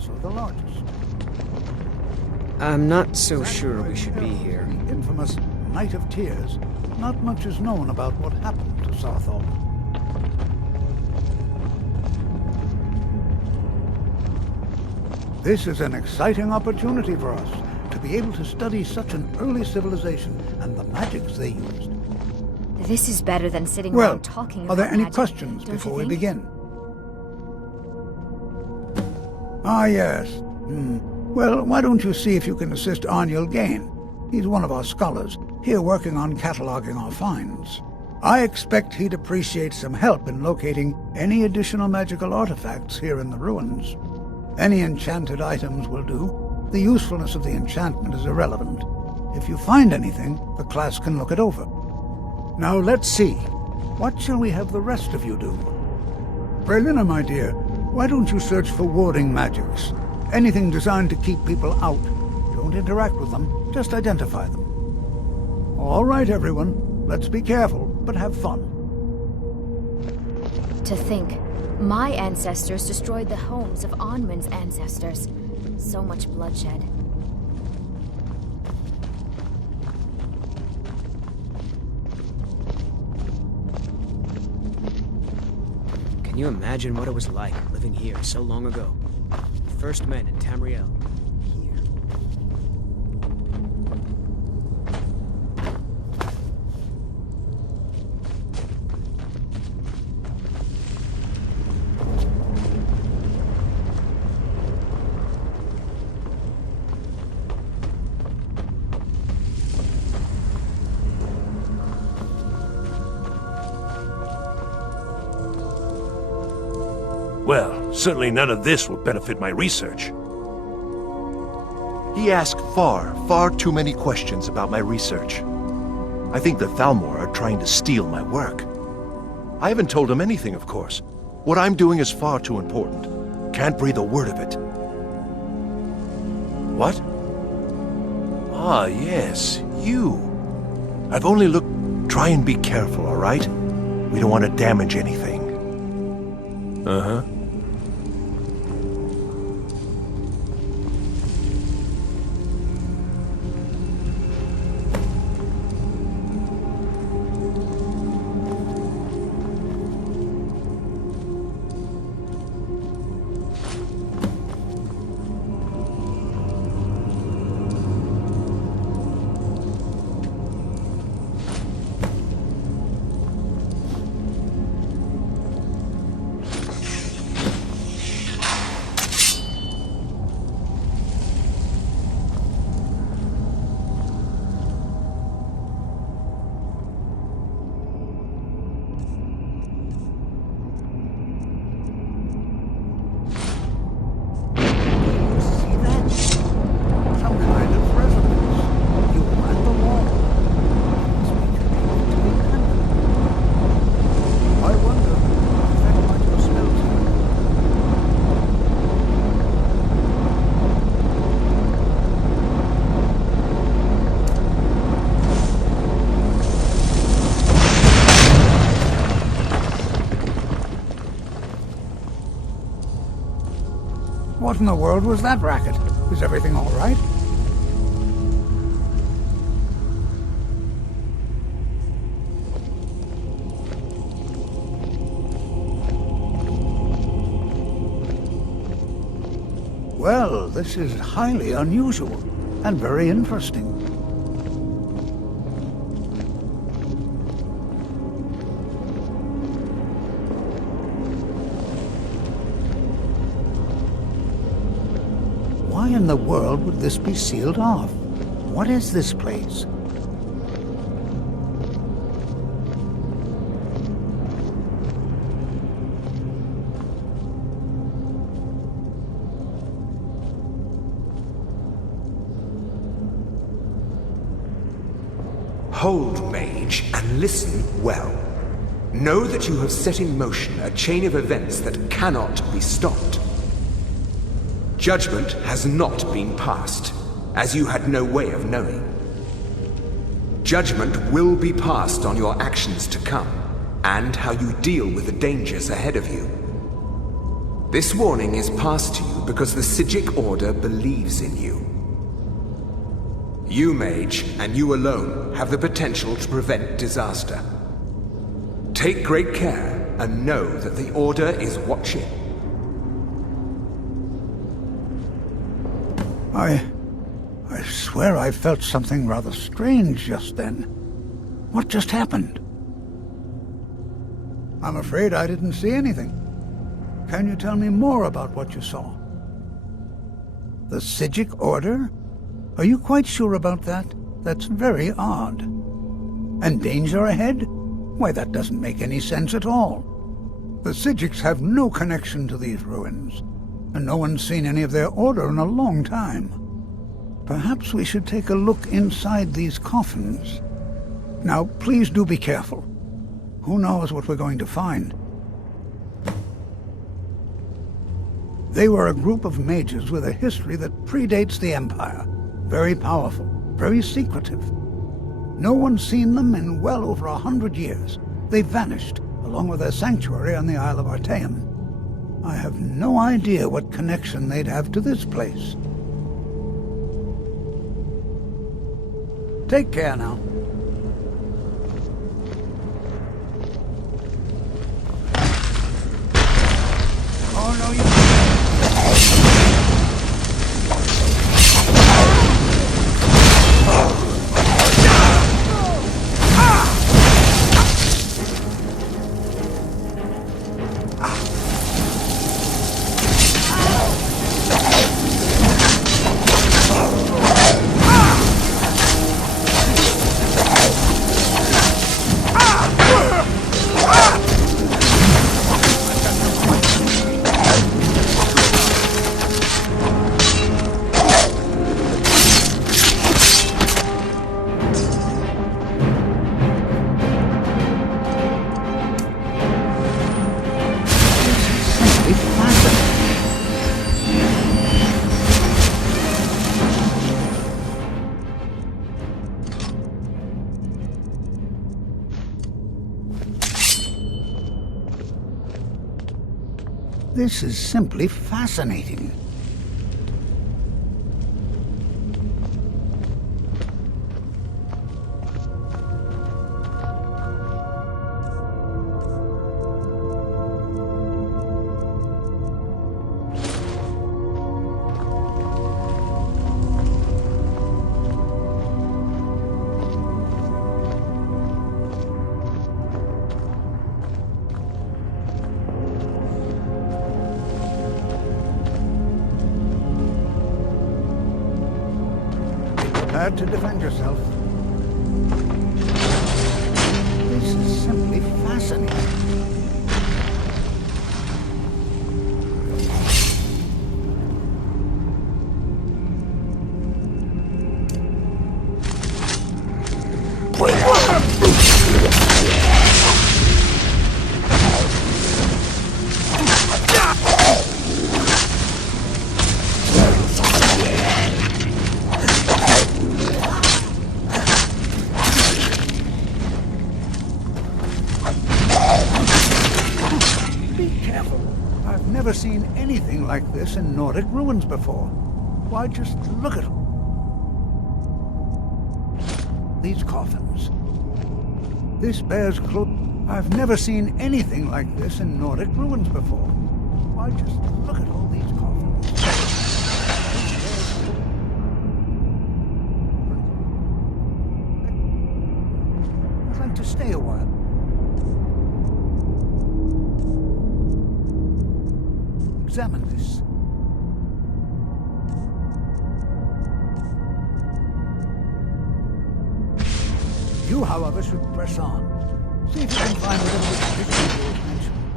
also the largest. I'm not so sure we should be here. The infamous Night of Tears. Not much is known about what happened to Southall. This is an exciting opportunity for us to be able to study such an early civilization and the magics they used. This is better than sitting Well, around talking about are there any magic, questions don't before you we think? begin? Ah, yes. Well, why don't you see if you can assist Arniel Gain? He's one of our scholars, here working on cataloging our finds. I expect he'd appreciate some help in locating any additional magical artifacts here in the ruins. Any enchanted items will do. The usefulness of the enchantment is irrelevant. If you find anything, the class can look it over. Now let's see. What shall we have the rest of you do? Brelina, my dear, why don't you search for warding magics? Anything designed to keep people out. Don't interact with them, just identify them. All right, everyone. Let's be careful, but have fun. To think, my ancestors destroyed the homes of Onman's ancestors. So much bloodshed. Can you imagine what it was like living here so long ago? First men in Tamriel. Here. Well, certainly none of this will benefit my research. He asked far too many questions about my research. I think the Thalmor are trying to steal my work. I haven't told him anything, of course. What I'm doing is far too important. Can't breathe a word of it. What? Ah, yes, you. I've only looked... Try and be careful, all right? We don't want to damage anything. Uh-huh. What in the world was that racket? Is everything all right? Well, this is highly unusual and very interesting. Why in the world would this be sealed off? What is this place? Hold, mage, and listen well. Know that you have set in motion a chain of events that cannot be stopped. Judgment has not been passed, as you had no way of knowing. Judgment will be passed on your actions to come, and how you deal with the dangers ahead of you. This warning is passed to you because the Psijic Order believes in you. You, Mage, and you alone, have the potential to prevent disaster. Take great care and know that the Order is watching. I swear I felt something rather strange just then. What just happened? I'm afraid I didn't see anything. Can you tell me more about what you saw? The Psijic Order? Are you quite sure about that? That's very odd. And danger ahead? Why, that doesn't make any sense at all. The Psijics have no connection to these ruins, and no one's seen any of their order in a long time. Perhaps we should take a look inside these coffins. Now, please do be careful. Who knows what we're going to find? They were a group of mages with a history that predates the Empire. Very powerful, very secretive. No one's seen them in well over 100 years. They vanished, along with their sanctuary on the Isle of Artaeum. I have no idea what connection they'd have to this place. Take care now. Oh, no, you... This is simply fascinating. Prepared to defend yourself. This is simply fascinating. Never seen anything like this in Nordic ruins before. Why, just look at them. These coffins. This bears close. I've never seen anything like this in Nordic ruins before. Why, just look at all these coffins. I'd like to stay a while. Examine this. You, however, should press on. See if you can find a little bit of history you mentioned.